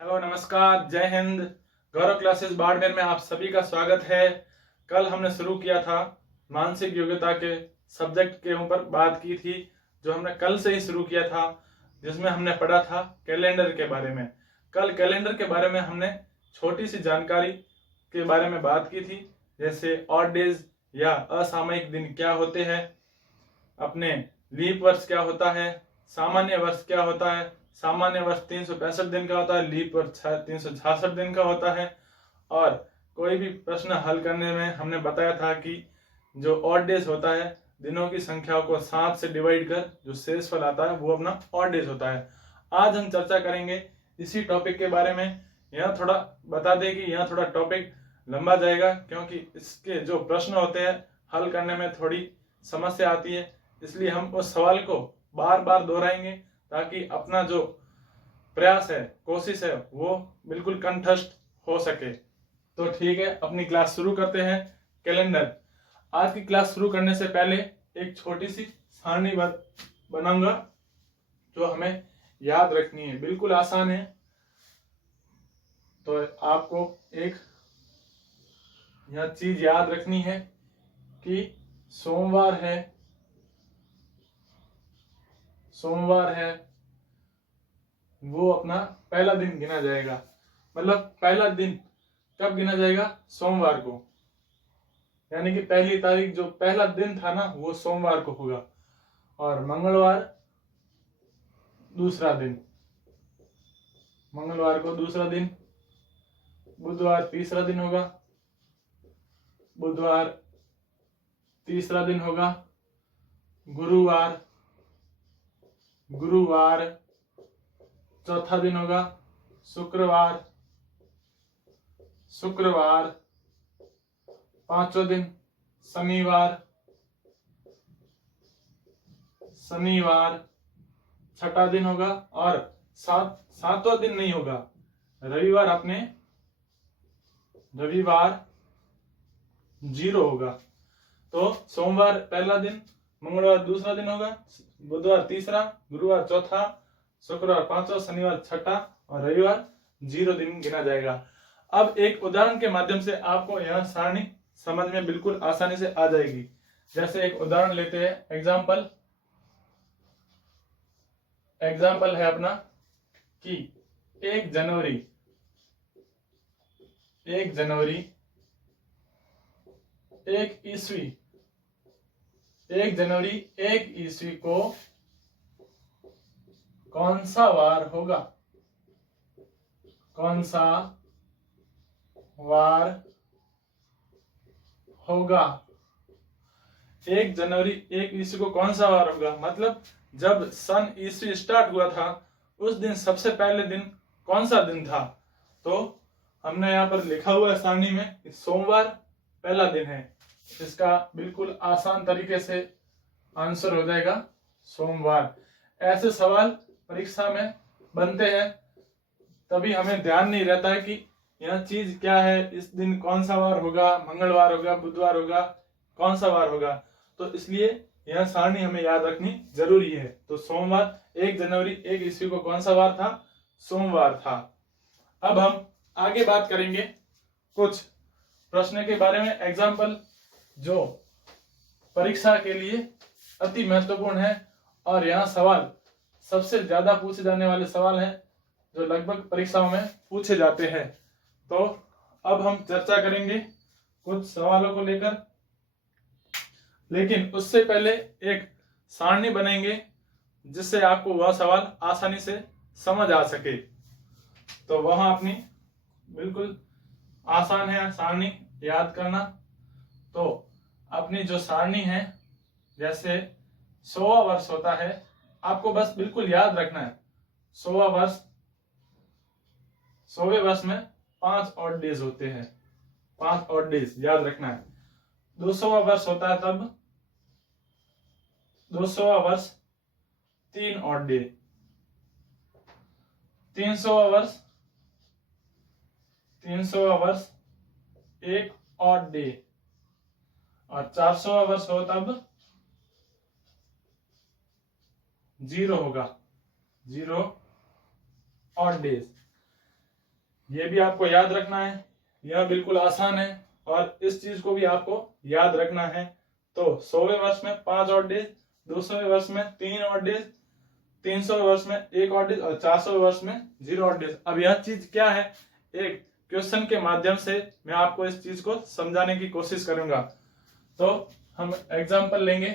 Hello, नमस्कार, जय हिंद। गौरव classes Barmer में आप सभी का स्वागत है। कल हमने शुरू किया था मानसिक योग्यता के सब्जेक्ट के ऊपर बात की थी, जो हमने कल से ही शुरू किया था, जिसमें हमने पढ़ा था कैलेंडर के बारे में। कल कैलेंडर के बारे में हमने छोटी सी जानकारी के बारे में बात की थी, जैसे ऑड डेज या असामयिक दिन क्या होते हैं, अपने लीप वर्ष क्या होता है, सामान्य वर्ष क्या होता है। सामान्य वर्ष 365 दिन का होता है, लीप वर्ष 366 दिन का होता है। और कोई भी प्रश्न हल करने में हमने बताया था कि जो ऑड डेज होता है, दिनों की संख्या को 7 से डिवाइड कर जो शेषफल आता है वो अपना ऑड डेज होता है। आज हम चर्चा करेंगे इसी टॉपिक के बारे में। यह थोड़ा बता दें कि यह थोड़ा टॉपिक लंबा जाएगा, क्योंकि इसके जो प्रश्न होते हैं हल करने में थोड़ी समस्या आती है, इसलिए हम उस सवाल को बार बार दोहराएंगे ताकि अपना जो प्रयास है, कोशिश है, वो बिल्कुल कंठस्थ हो सके। तो ठीक है, अपनी क्लास शुरू करते हैं। कैलेंडर। आज की क्लास शुरू करने से पहले एक छोटी सी सारणी बनाऊंगा जो हमें याद रखनी है, बिल्कुल आसान है। तो आपको एक यह चीज याद रखनी है कि सोमवार है वो अपना पहला दिन गिना जाएगा। मतलब पहला दिन कब गिना जाएगा? सोमवार को, यानी कि पहली तारीख, जो पहला दिन था ना, वो सोमवार को होगा। और मंगलवार दूसरा दिन, मंगलवार को दूसरा दिन। बुधवार तीसरा दिन होगा, बुधवार तीसरा दिन होगा। गुरुवार चौथा दिन होगा। शुक्रवार पांचवा दिन। शनिवार छठा दिन होगा। और सातवां दिन नहीं होगा, रविवार 0 होगा। तो सोमवार पहला दिन, मंगलवार दूसरा दिन होगा, बुधवार तीसरा, गुरुवार चौथा, शुक्रवार पांचवा, शनिवार छठा और रविवार 0 दिन गिना जाएगा। अब एक उदाहरण के माध्यम से आपको यह सारणी समझ में बिल्कुल आसानी से आ जाएगी। जैसे एक उदाहरण लेते हैं। एग्जाम्पल है अपना कि 1 जनवरी 1 ईस्वी को कौन सा वार होगा? 1 जनवरी 1 ईस्वी को कौन सा वार होगा? मतलब जब सन ईस्वी स्टार्ट हुआ था, उस दिन सबसे पहले दिन कौन सा दिन था? तो हमने यहाँ पर लिखा हुआ है सारणी में कि सोमवार पहला दिन है। इसका बिल्कुल आसान तरीके से आंसर हो जाएगा सोमवार। ऐसे सवाल परीक्षा में बनते हैं, तभी हमें ध्यान नहीं रहता है कि यह चीज क्या है, इस दिन कौन सा वार होगा, मंगलवार होगा, बुधवार होगा, कौन सा वार होगा। तो इसलिए यह सारणी हमें याद रखनी जरूरी है। तो सोमवार 1 जनवरी 1 ईस्वी को कौन सा वार था? सोमवार था। अब हम आगे बात करेंगे कुछ प्रश्न के बारे में, एग्जाम्पल, जो परीक्षा के लिए अति महत्वपूर्ण है। और यह सवाल सबसे ज्यादा पूछे जाने वाले सवाल हैं, जो लगभग परीक्षाओं में पूछे जाते हैं। तो अब हम चर्चा करेंगे कुछ सवालों को लेकर, लेकिन उससे पहले एक सारणी बनाएंगे जिससे आपको वह सवाल आसानी से समझ आ सके। तो वहां अपनी बिल्कुल आसान है सारणी याद करना। तो अपनी जो सारणी है, जैसे 100वां वर्ष होता है, आपको बस बिल्कुल याद रखना है 100वां वर्ष, 100वें वर्ष में 5 ऑड डेज होते हैं, 5 ऑड डेज याद रखना है। 200वां वर्ष होता है तब 200वां वर्ष 3 ऑड डे। 300वां वर्ष 1 ऑड डे। और 400वां वर्ष हो तब 0 होगा, 0 ऑड डेज। ये भी आपको याद रखना है, यह बिल्कुल आसान है और इस चीज को भी आपको याद रखना है। तो 100वें वर्ष में 5 ऑड डेज, 200वें वर्ष में 3 ऑड डेज, 300वें वर्ष में 1 ऑड डेज और 400वें वर्ष में 0 ऑड डेज। अब यह चीज क्या है, एक क्वेश्चन के माध्यम से मैं आपको इस चीज को समझाने की कोशिश करूंगा। तो हम एग्जाम्पल लेंगे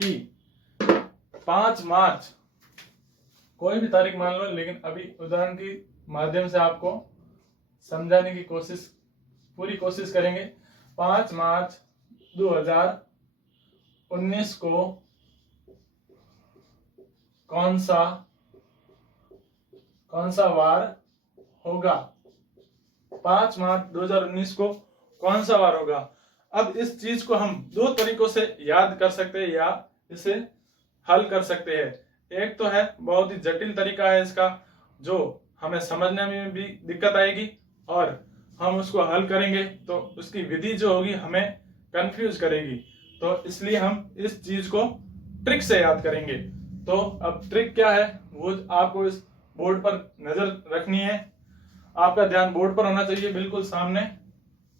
कि 5 मार्च, कोई भी तारीख मान लो, लेकिन अभी उदाहरण के माध्यम से आपको समझाने की पूरी कोशिश करेंगे। 5 मार्च 2019 को कौन सा वार होगा? 5 मार्च 2019 को कौन सा वार होगा? अब इस चीज को हम 2 तरीकों से याद कर सकते हैं या इसे हल कर सकते हैं। एक तो है बहुत ही जटिल तरीका है इसका, जो हमें समझने में भी दिक्कत आएगी और हम उसको हल करेंगे तो उसकी विधि जो होगी हमें कंफ्यूज करेगी। तो इसलिए हम इस चीज को ट्रिक से याद करेंगे। तो अब ट्रिक क्या है वो आपको इस बोर्ड पर नजर रखनी है, आपका ध्यान बोर्ड पर होना चाहिए बिल्कुल सामने।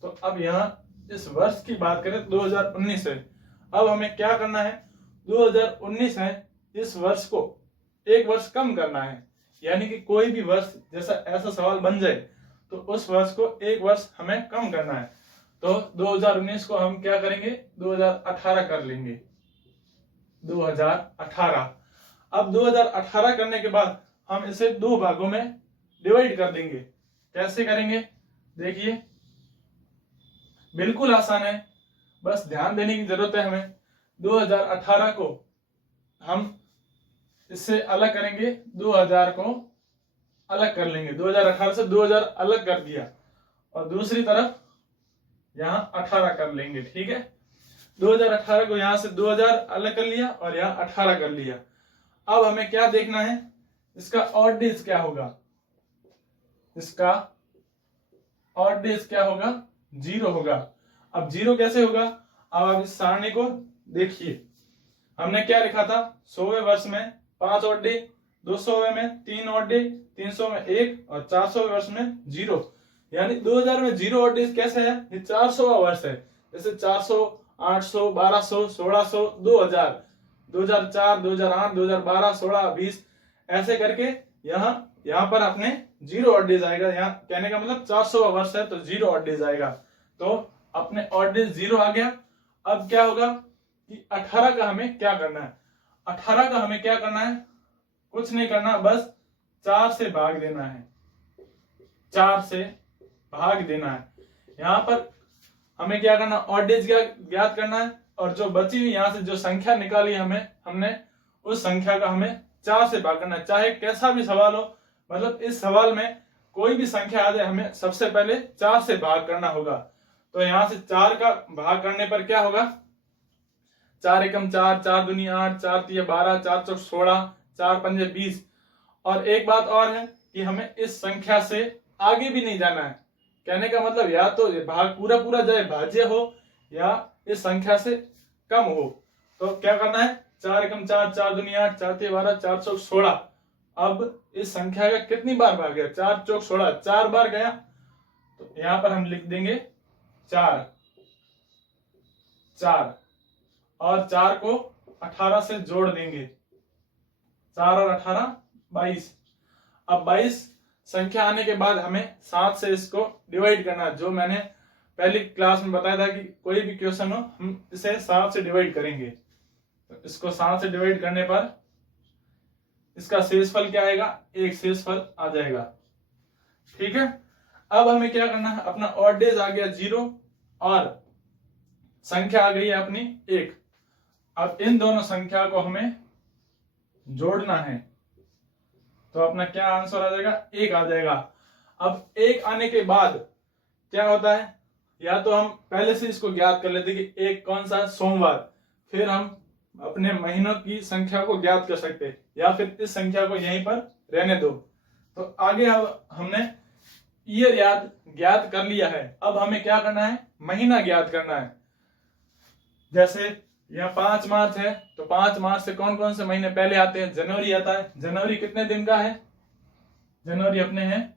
तो अब यहाँ इस वर्ष की बात करें 2019 है। अब हमें क्या करना है, 2019 है, इस वर्ष को 1 वर्ष कम करना है। यानी कि कोई भी वर्ष जैसा ऐसा सवाल बन जाए तो उस वर्ष को 1 वर्ष हमें कम करना है। तो 2019 को हम क्या करेंगे, 2018 कर लेंगे, 2018। अब 2018 करने के बाद हम इसे 2 भागों में डिवाइड कर देंगे। कैसे करेंगे देखिए, बिल्कुल आसान है, बस ध्यान देने की जरूरत है हमें। 2018 को हम इससे अलग करेंगे, 2000 को अलग कर लेंगे, 2018 से 2000 अलग कर दिया और दूसरी तरफ यहां 18 कर लेंगे। ठीक है, 2018 को यहां से 2000 अलग कर लिया और यहां 18 कर लिया। अब हमें क्या देखना है, इसका ऑड डेज क्या होगा, इसका ऑड डेज क्या होगा, 0 होगा। अब 0 कैसे होगा, अब आप इस सारणी को देखिए, हमने क्या लिखा था, 100वें वर्ष में 5 ऑड डे, 200वें में 3 ऑड डे, 300 में 1 और 400वें वर्ष में 0। यानी 2000 में 0 ऑड डेज कैसे है, ये 400वां वर्ष है। जैसे 400, 800, 1200, 1600, 2000, 2004, 2008, 2012, 16, 20 ऐसे करके यहाँ पर अपने 0 ऑड डेज आएगा। यहाँ कहने का मतलब 400वां वर्ष है तो 0 ऑड डेज आएगा। तो अपने ऑड डेज 0 आ गया। अब क्या होगा कि 18 का हमें क्या करना है, 18 का हमें क्या करना है, कुछ नहीं करना, बस 4 से भाग देना है, 4 से भाग देना है। यहाँ पर हमें क्या करना, ऑड डेज ज्ञात करना है और जो बची हुई यहाँ से जो संख्या निकाली हमने उस संख्या का हमें 4 से भाग करना है। चाहे कैसा भी सवाल हो, मतलब इस सवाल में कोई भी संख्या आ जाए, हमें सबसे पहले 4 से भाग करना होगा। तो यहां से 4 का भाग करने पर क्या होगा, 4 एकम 4, 4 दूनी 8, 4 तिया 12, 4 चौक 16, 4 पंजे 20। और एक बात और है कि हमें इस संख्या से आगे भी नहीं जाना है। कहने का मतलब या तो भाग पूरा पूरा जाए, भाज्य हो, या इस संख्या से कम हो। तो क्या करना है, 4 एकम 4, 4 दूनी 8, 4 तिया 12, 4 चौक 16। अब इस संख्या का कितनी बार भाग गया, 4 चौक 16, 4 बार गया। तो यहां पर हम लिख देंगे 4 और 4 को 18 से जोड़ देंगे, 4 और 18 22। अब 22 संख्या आने के बाद हमें 7 से इसको डिवाइड करना है। जो मैंने पहली क्लास में बताया था कि कोई भी क्वेश्चन हो हम इसे 7 से डिवाइड करेंगे। तो इसको 7 से डिवाइड करने पर इसका शेषफल क्या आएगा, 1 शेषफल आ जाएगा। ठीक है, अब हमें क्या करना है, अपना ऑड डेज आ गया 0 और संख्या आ गई है अपनी 1। अब इन दोनों संख्या को हमें जोड़ना है। तो अपना क्या आंसर आ जाएगा, 1 आ जाएगा। अब 1 आने के बाद क्या होता है, या तो हम पहले से इसको ज्ञात कर लेते कि 1 कौन सा, सोमवार, फिर हम अपने महीनों की संख्या को ज्ञात कर सकते, या फिर इस संख्या को यहीं पर रहने दो। तो आगे अब हमने ईयर ज्ञात कर लिया है। अब हमें क्या करना है, महीना ज्ञात करना है। जैसे यह 5 मार्च है, तो 5 मार्च से कौन कौन से महीने पहले आते हैं? जनवरी आता है। जनवरी कितने दिन का है? जनवरी अपने हैं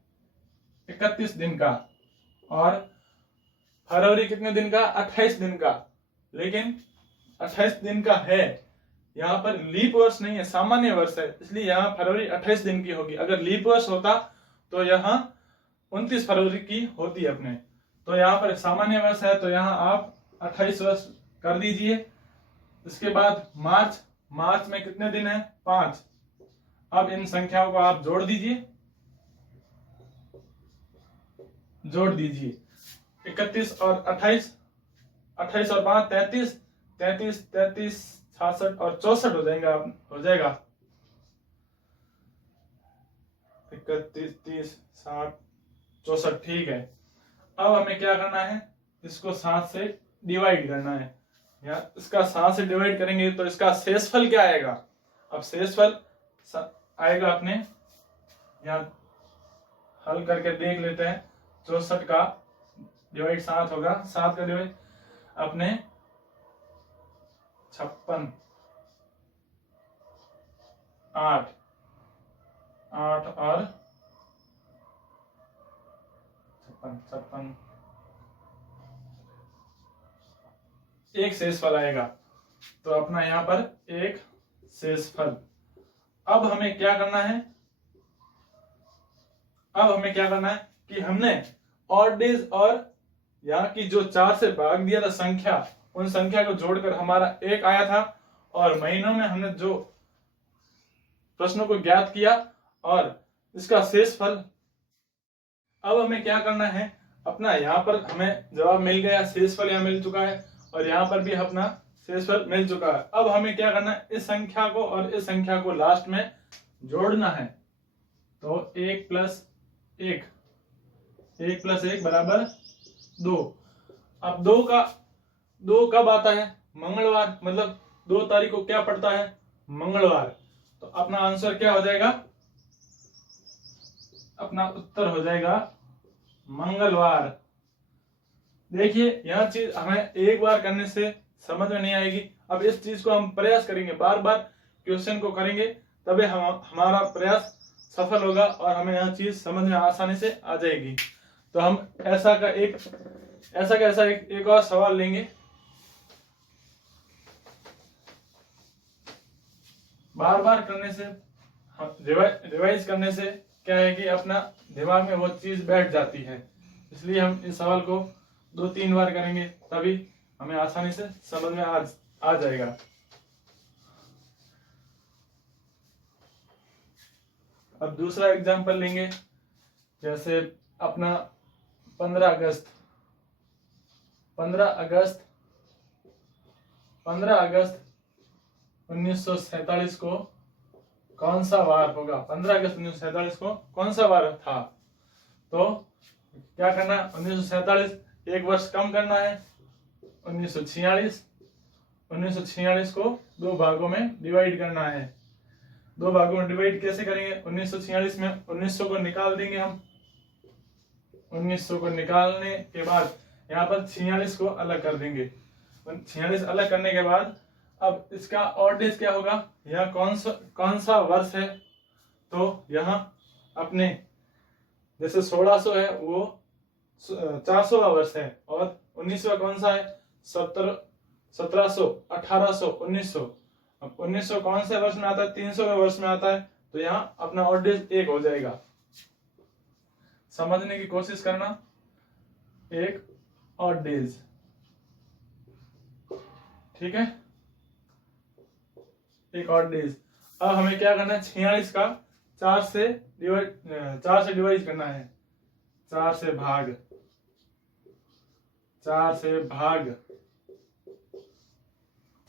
31 दिन का। और फरवरी कितने दिन का? 28 दिन का। लेकिन 28 दिन का है, यहाँ पर लीप वर्ष नहीं है, सामान्य वर्ष है, इसलिए यहाँ फरवरी 28 दिन की होगी। अगर लीप वर्ष होता तो यहाँ 29 फरवरी की होती अपने। तो यहाँ पर सामान्य वर्ष है, तो यहाँ आप 28 वर्ष कर दीजिए। इसके बाद मार्च, मार्च में कितने दिन है? 5। अब इन संख्याओं को आप जोड़ दीजिए, जोड़ दीजिए 31 और 28, 28 और 5 33, 33 33 66 और 64 हो जाएगा, हो जाएगा 31 30 60 64। ठीक है, अब हमें क्या करना है? इसको 7 से डिवाइड करना है। या इसका 7 से डिवाइड करेंगे तो इसका शेषफल क्या आएगा? अब शेषफल आएगा अपने, यहाँ हल करके देख लेते हैं। 64 का डिवाइड 7 होगा, 7 का डिवाइड अपने 56, 8 और 56 एक शेषफल आएगा। तो अपना यहाँ पर एक शेषफल। अब हमें क्या करना है? अब हमें क्या करना है कि हमने ऑड डेज और यहाँ की जो 4 से भाग दिया था संख्या, उन संख्या को जोड़कर हमारा 1 आया था। और महीनों में हमने जो प्रश्नों को ज्ञात किया और इसका शेषफल। अब हमें क्या करना है? अपना यहाँ पर हमें जवाब मिल गया, शेषफल यहाँ मिल चुका है और यहाँ पर भी अपना शेषफल मिल चुका है। अब हमें क्या करना है? इस संख्या को और इस संख्या को लास्ट में जोड़ना है। तो 1 प्लस 1, 1 प्लस 1 बराबर 2। अब 2 कब आता है? मंगलवार, मतलब 2 तारीख को क्या पड़ता है? मंगलवार। तो अपना आंसर क्या हो जाएगा? अपना उत्तर हो जाएगा मंगलवार। देखिए, यह चीज हमें एक बार करने से समझ में नहीं आएगी। अब इस चीज को हम प्रयास करेंगे, बार बार क्वेश्चन को करेंगे, तभी हमारा प्रयास सफल होगा और हमें यह चीज समझ में आसानी से आ जाएगी। तो हम ऐसा एक और सवाल लेंगे। बार बार करने से, रिवाइज करने से क्या है कि अपना दिमाग में वो चीज बैठ जाती है। इसलिए हम इस सवाल को 2-3 बार करेंगे, तभी हमें आसानी से समझ में आ जाएगा। अब दूसरा एग्जांपल लेंगे, जैसे अपना 15 अगस्त 1947 को कौन सा वार होगा? 15 अगस्त 1947 को कौन सा वार था? तो क्या करना है? 1947 एक वर्ष कम करना है, 1946 को 2 भागों में डिवाइड करना है। 2 भागों में डिवाइड कैसे करेंगे? 1946 में 1900 को निकाल देंगे हम। 1900 को निकालने के बाद यहाँ पर 46 को अलग कर देंगे। 46 अलग करने के बाद अब इसका ऑड डेज क्या होगा? यह कौन सा वर्ष है? तो यहाँ अपने जैसे 1600 है वो 400 का वर्ष है, और 1900 कौन सा है? 1700, 1800, 1900। अब 1900 कौन से वर्ष में आता है? 300 के वर्ष में आता है। तो यहाँ अपना ऑड डेज 1 हो जाएगा। समझने की कोशिश करना, 1 ऑड डेज। ठीक है, 1 ऑड डेज। अब हमें क्या करना है? 46 का 4 से डिवाइड करना है। 4 से भाग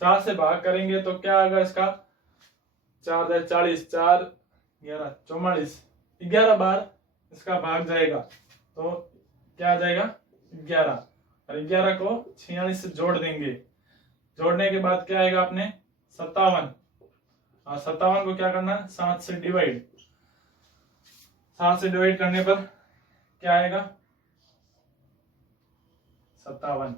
4 से भाग करेंगे तो क्या आएगा इसका? 4 40, 4 11 44, 11 बार इसका भाग जाएगा। तो क्या आ जाएगा? 11। और 11 को 46 से जोड़ देंगे। जोड़ने के बाद क्या आएगा अपने? 57। और 57 को क्या करना है? 7 से डिवाइड। 7 से डिवाइड करने पर क्या आएगा? 57।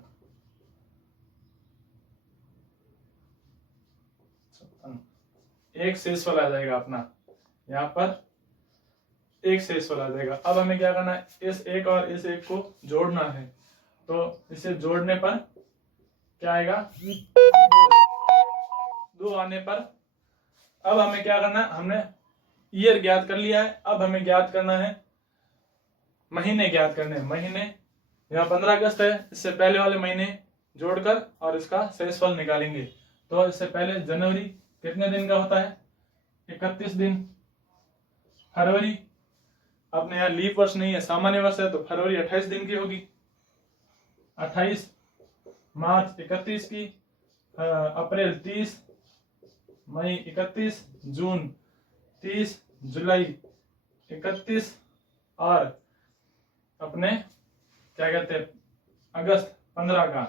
एक शेषफल आ जाएगा अपना, यहाँ पर एक शेषफल आ जाएगा। अब हमें क्या करना है, इस एक और इस एक को जोड़ना है। तो इसे जोड़ने पर क्या आएगा, दो आने पर अब हमें क्या करना है, हमने ईयर ज्ञात कर लिया है। अब हमें ज्ञात करना है महीने, ज्ञात करने हैं महीने। यहाँ 15 अगस्त है, इससे पहले वाले महीने जोड़कर और इसका शेषफल निकालेंगे। तो इससे पहले जनवरी कितने दिन का होता है, 31 दिन। फरवरी, अपने यहाँ लीप वर्ष नहीं है, सामान्य वर्ष है, तो फरवरी 28 दिन की होगी, 28। मार्च 31 की, अप्रैल 30, मई 31, जून 30, जुलाई 31 और अपने क्या कहते हैं अगस्त 15 का।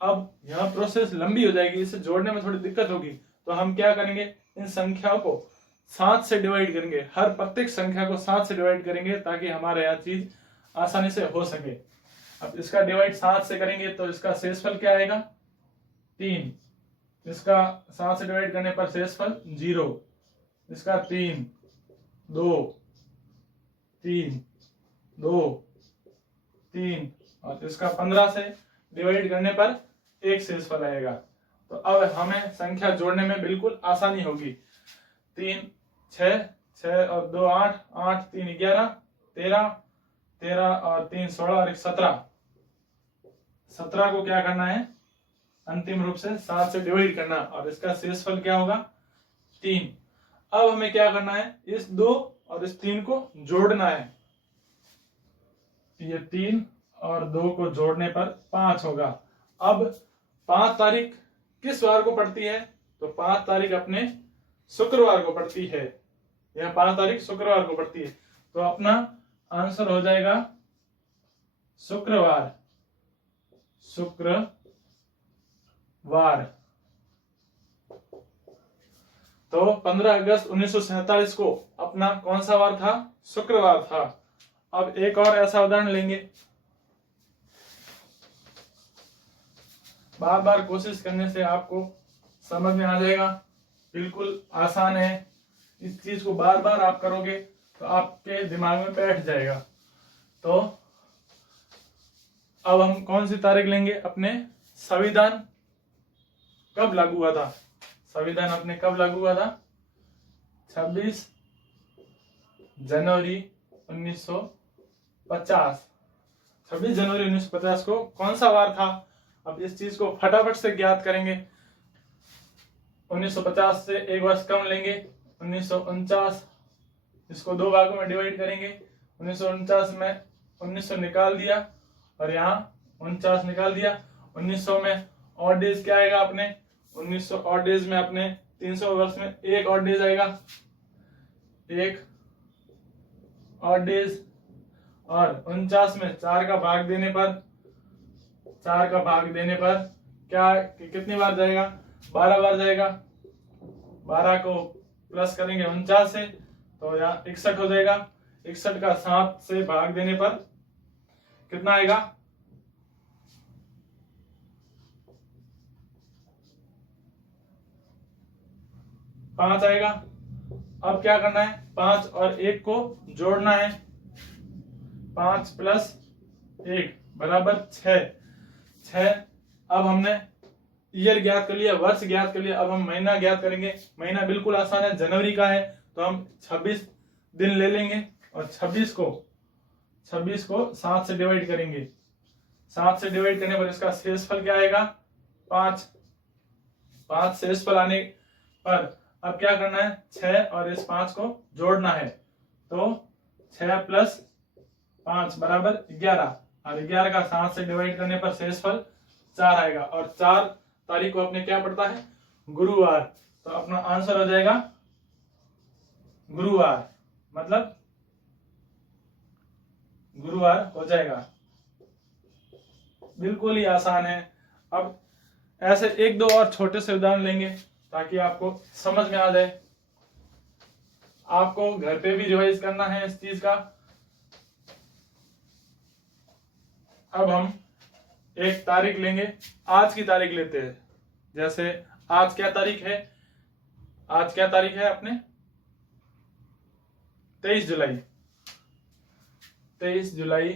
अब यह प्रोसेस लंबी हो जाएगी, इसे जोड़ने में थोड़ी दिक्कत होगी। तो हम क्या करेंगे, इन संख्याओं को 7 से डिवाइड करेंगे, हर प्रत्येक संख्या को 7 से डिवाइड करेंगे ताकि हमारा यह चीज आसानी से हो सके। अब इसका डिवाइड 7 से करेंगे तो इसका शेषफल क्या आएगा, 3। इसका 7 से डिवाइड करने पर शेषफल 0। इसका 3, 2, 3, 2, 3 और इसका 15 से डिवाइड करने पर एक शेषफल आएगा। तो अब हमें संख्या जोड़ने में बिल्कुल आसानी होगी। 3, 6, 6 और 2 8, 8 3 11, 13, 13 और 3 16 और 1 17। 17 को क्या करना है, अंतिम रूप से 7 से डिवाइड करना और इसका शेषफल क्या होगा, 3। अब हमें क्या करना है, इस 2 और इस 3 को जोड़ना है। ये 3 और 2 को जोड़ने पर 5 होगा। अब 5 तारीख किस वार को पड़ती है, तो 5 तारीख अपने शुक्रवार को पड़ती है। यह 5 तारीख शुक्रवार को पड़ती है, तो अपना आंसर हो जाएगा शुक्रवार। शुक्रवार। तो 15 अगस्त 1947 को अपना कौन सा वार था, शुक्रवार था। अब एक और ऐसा उदाहरण लेंगे, बार बार कोशिश करने से आपको समझ में आ जाएगा, बिल्कुल आसान है। इस चीज को बार बार आप करोगे तो आपके दिमाग में बैठ जाएगा। तो अब हम कौन सी तारीख लेंगे, अपने संविधान कब लागू हुआ था, संविधान अपने कब लागू हुआ था, 26 जनवरी 1950। 26 जनवरी 1950 को कौन सा वार था। अब इस चीज को फटाफट से ज्ञात करेंगे। 1950 से एक वर्ष कम लेंगे, 1949। इसको 2 भागों में डिवाइड करेंगे। 1949 में 1900 निकाल दिया और यहाँ 49 निकाल दिया। 1900 में ऑड डेज क्या आएगा अपने, 1900 ऑड डेज में अपने 300 वर्ष में एक ऑड डेज आएगा, एक ऑड डेज। और 49 में 4 का भाग देने पर, 4 का भाग देने पर क्या कितनी बार जाएगा, 12 बार जाएगा। 12 को प्लस करेंगे 49 से तो यहाँ 61 हो जाएगा। 61 का 7 से भाग देने पर कितना आएगा, 5 आएगा। अब क्या करना है, 5 और 1 को जोड़ना है। 5 प्लस 1 बराबर 6। अब हमने ईयर ज्ञात कर लिया, वर्ष ज्ञात कर लिया। अब हम महीना ज्ञात करेंगे। महीना बिल्कुल आसान है, जनवरी का है तो हम 26 दिन ले लेंगे और 26 को 7 से डिवाइड करेंगे। 7 से डिवाइड करने पर इसका शेषफल क्या आएगा, 5। 5 शेषफल आने पर अब क्या करना है, 6 और इस 5 को जोड़ना है। तो 6 प्लस 5 बराबर 11 और 11 का 7 से डिवाइड करने पर शेषफल 4 आएगा। और 4 तारीख को अपने क्या पड़ता है, गुरुवार। तो अपना आंसर हो जाएगा गुरुवार, मतलब गुरुवार हो जाएगा। बिल्कुल ही आसान है। अब ऐसे 1-2 और छोटे से उदाहरण लेंगे ताकि आपको समझ में आ जाए। आपको घर पे भी रिवाइज करना है इस चीज का। अब हम एक तारीख लेंगे, आज की तारीख लेते हैं। जैसे आज क्या तारीख है, आज क्या तारीख है अपने? 23 जुलाई। 23 जुलाई,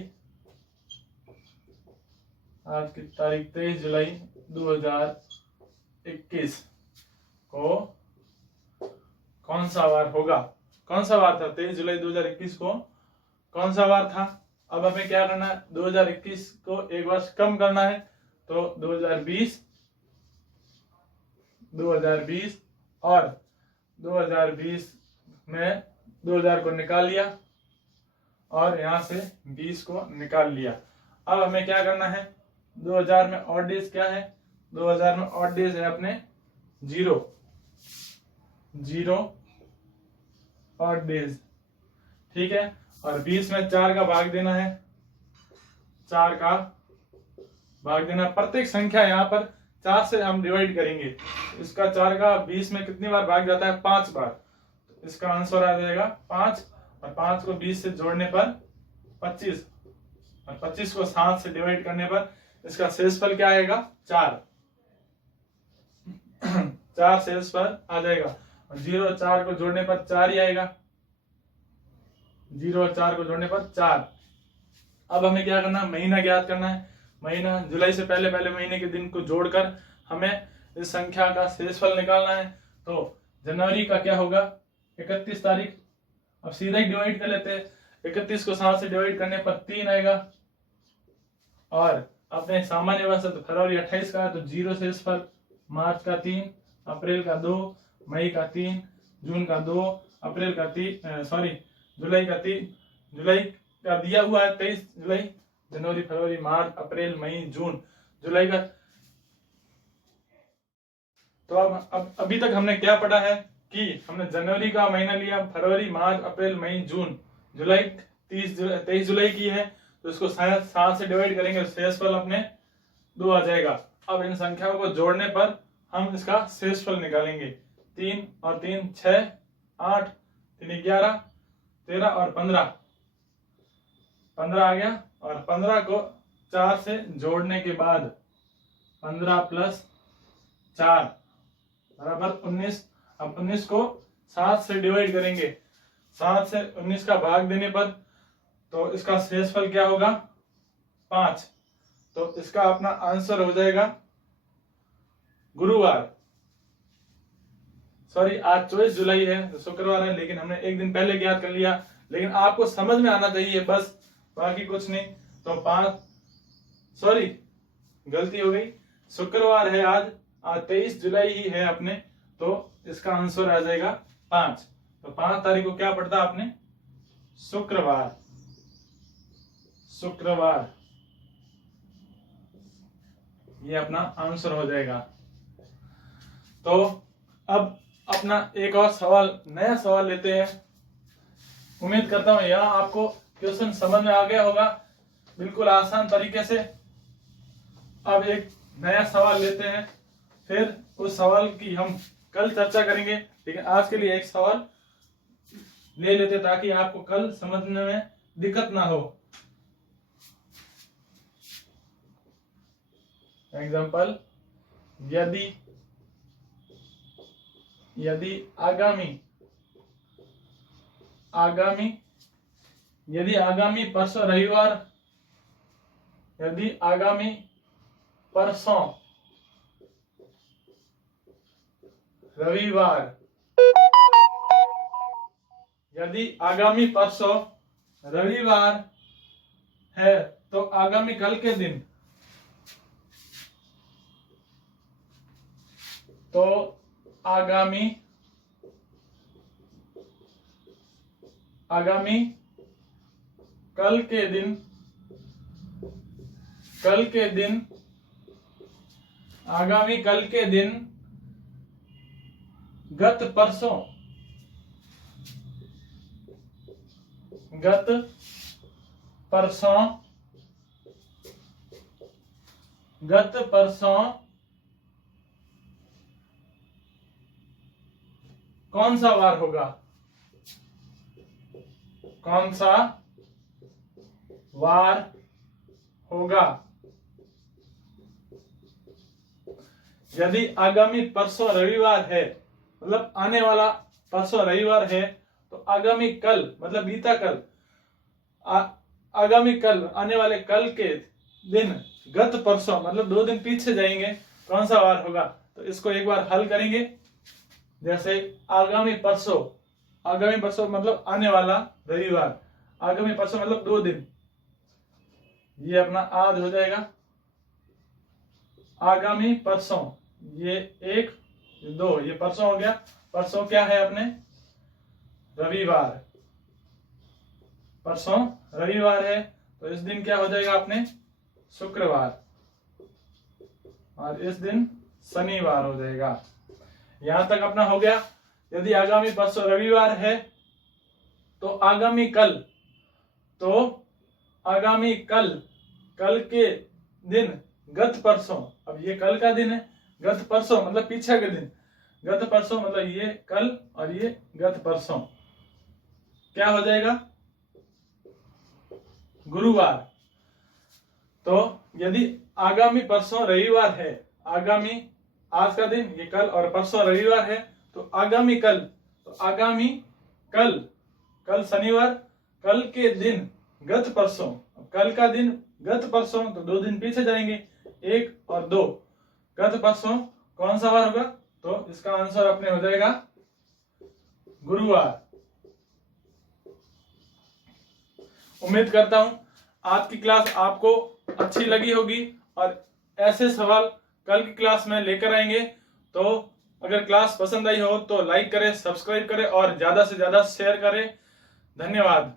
आज की तारीख 23 जुलाई 2021 को कौन सा वार होगा? कौन सा वार था 23 जुलाई 2021 को? कौन सा वार था? अब हमें क्या करना है? 2021 को एक वर्ष कम करना है, तो 2020 और 2020 में 2000 को निकाल लिया और यहां से 20 को निकाल लिया। अब हमें क्या करना है? 2000 में ऑड डेज क्या है? 2000 में ऑड डेज है अपने 0 ऑड डेज, ठीक है। और 20 में 4 का भाग देना है, 4 का भाग देना। प्रत्येक संख्या यहाँ पर 4 से हम डिवाइड करेंगे, इसका 4 का 20 में कितनी बार भाग जाता है? 5 बार। तो इसका आंसर आ जाएगा 5, और 5 को 20 से जोड़ने पर 25, और 25 को 7 से डिवाइड करने पर इसका शेषफल क्या आएगा? 4 4 शेषफल आ जाएगा। और 0 और 4 को जोड़ने पर 4 ही आएगा, 0 और 4 को जोड़ने पर 4। अब हमें क्या करना है? महीना ज्ञात करना है। महीना, जुलाई से पहले पहले महीने के दिन को जोड़कर हमें इस संख्या का शेषफल निकालना है। तो जनवरी का क्या होगा? 31 तारीख। अब सीधा ही डिवाइड कर लेते हैं, 31 को 7 से डिवाइड करने पर 3 आएगा। और अपने सामान्य वर्ष तो फरवरी 28 का है, तो 0 शेषफल। मार्च का 3, अप्रैल का 2, मई का 3, जून का 2, अप्रैल का 3, जुलाई का 3, जुलाई का दिया हुआ है 23 जुलाई, जनवरी, फरवरी, मार्च, अप्रैल, मई, जून, जुलाई का। तो अब अभी तक हमने क्या पढ़ा है कि हमने जनवरी का महीना लिया, फरवरी, मार्च, अप्रैल, मई, जून, जुलाई 23 जुलाई की है, तो इसको 7 से डिवाइड करेंगे, शेषफल अपने 2 आ जाएगा। अब इन संख्याओं को जोड़ने पर हम इसका शेषफल निकालेंगे। 3 और 3 6, 8, 3 11, 13 और 15 आ गया। और 15 को 4 से जोड़ने के बाद 15 प्लस 4 बराबर 19। अब 19 को 7 से डिवाइड करेंगे, 7 से 19 का भाग देने पर तो इसका शेषफल क्या होगा? 5। तो इसका अपना आंसर हो जाएगा गुरुवार। सॉरी, आज 24 जुलाई है, तो शुक्रवार है, लेकिन हमने एक दिन पहले ज्ञात कर लिया। लेकिन आपको समझ में आना चाहिए बस, बाकी कुछ नहीं। तो 5, सॉरी गलती हो गई, शुक्रवार है आज 23 जुलाई ही है अपने, तो इसका आंसर आ जाएगा 5। तो 5 तारीख को क्या पड़ता आपने? शुक्रवार। ये अपना आंसर हो जाएगा। तो अब अपना एक और नया सवाल लेते हैं। उम्मीद करता हूं यहाँ आपको क्वेश्चन समझ में आ गया होगा बिल्कुल आसान तरीके से। अब एक नया सवाल लेते हैं, फिर उस सवाल की हम कल चर्चा करेंगे, लेकिन आज के लिए एक सवाल ले लेते ताकि आपको कल समझने में दिक्कत ना हो। एग्जाम्पल, यदि आगामी परसों रविवार है, तो आगामी कल के दिन गत परसों कौन सा वार होगा? यदि आगामी परसों रविवार है मतलब आने वाला परसों रविवार है, तो आगामी कल मतलब बीता कल, आगामी कल आने वाले कल के दिन गत परसों मतलब 2 दिन पीछे जाएंगे, कौन सा वार होगा? तो इसको एक बार हल करेंगे। जैसे आगामी परसों मतलब आने वाला रविवार, आगामी परसों मतलब 2 दिन, ये अपना आज हो जाएगा। आगामी परसों ये 1 2, ये परसों हो गया। परसों क्या है अपने? रविवार। परसों रविवार है, तो इस दिन क्या हो जाएगा अपने? शुक्रवार। और इस दिन शनिवार हो जाएगा। यहां तक अपना हो गया। यदि आगामी परसों रविवार है तो आगामी कल के दिन गत परसों, अब ये कल का दिन है, गत परसों मतलब पीछे के दिन, गत परसों मतलब ये कल और ये गत परसों, क्या हो जाएगा? गुरुवार। तो यदि आगामी परसों रविवार है, आगामी आज का दिन ये कल और परसों रविवार है, तो आगामी कल शनिवार, कल के दिन गत परसों, कल का दिन गत परसों तो 2 दिन पीछे जाएंगे, 1 और 2, गत परसों कौन सा वार होगा? तो इसका आंसर अपने हो जाएगा गुरुवार। उम्मीद करता हूं आज की क्लास आपको अच्छी लगी होगी और ऐसे सवाल कल की क्लास में लेकर आएंगे। तो अगर क्लास पसंद आई हो तो लाइक करें, सब्सक्राइब करें और ज्यादा से ज्यादा शेयर करें। धन्यवाद।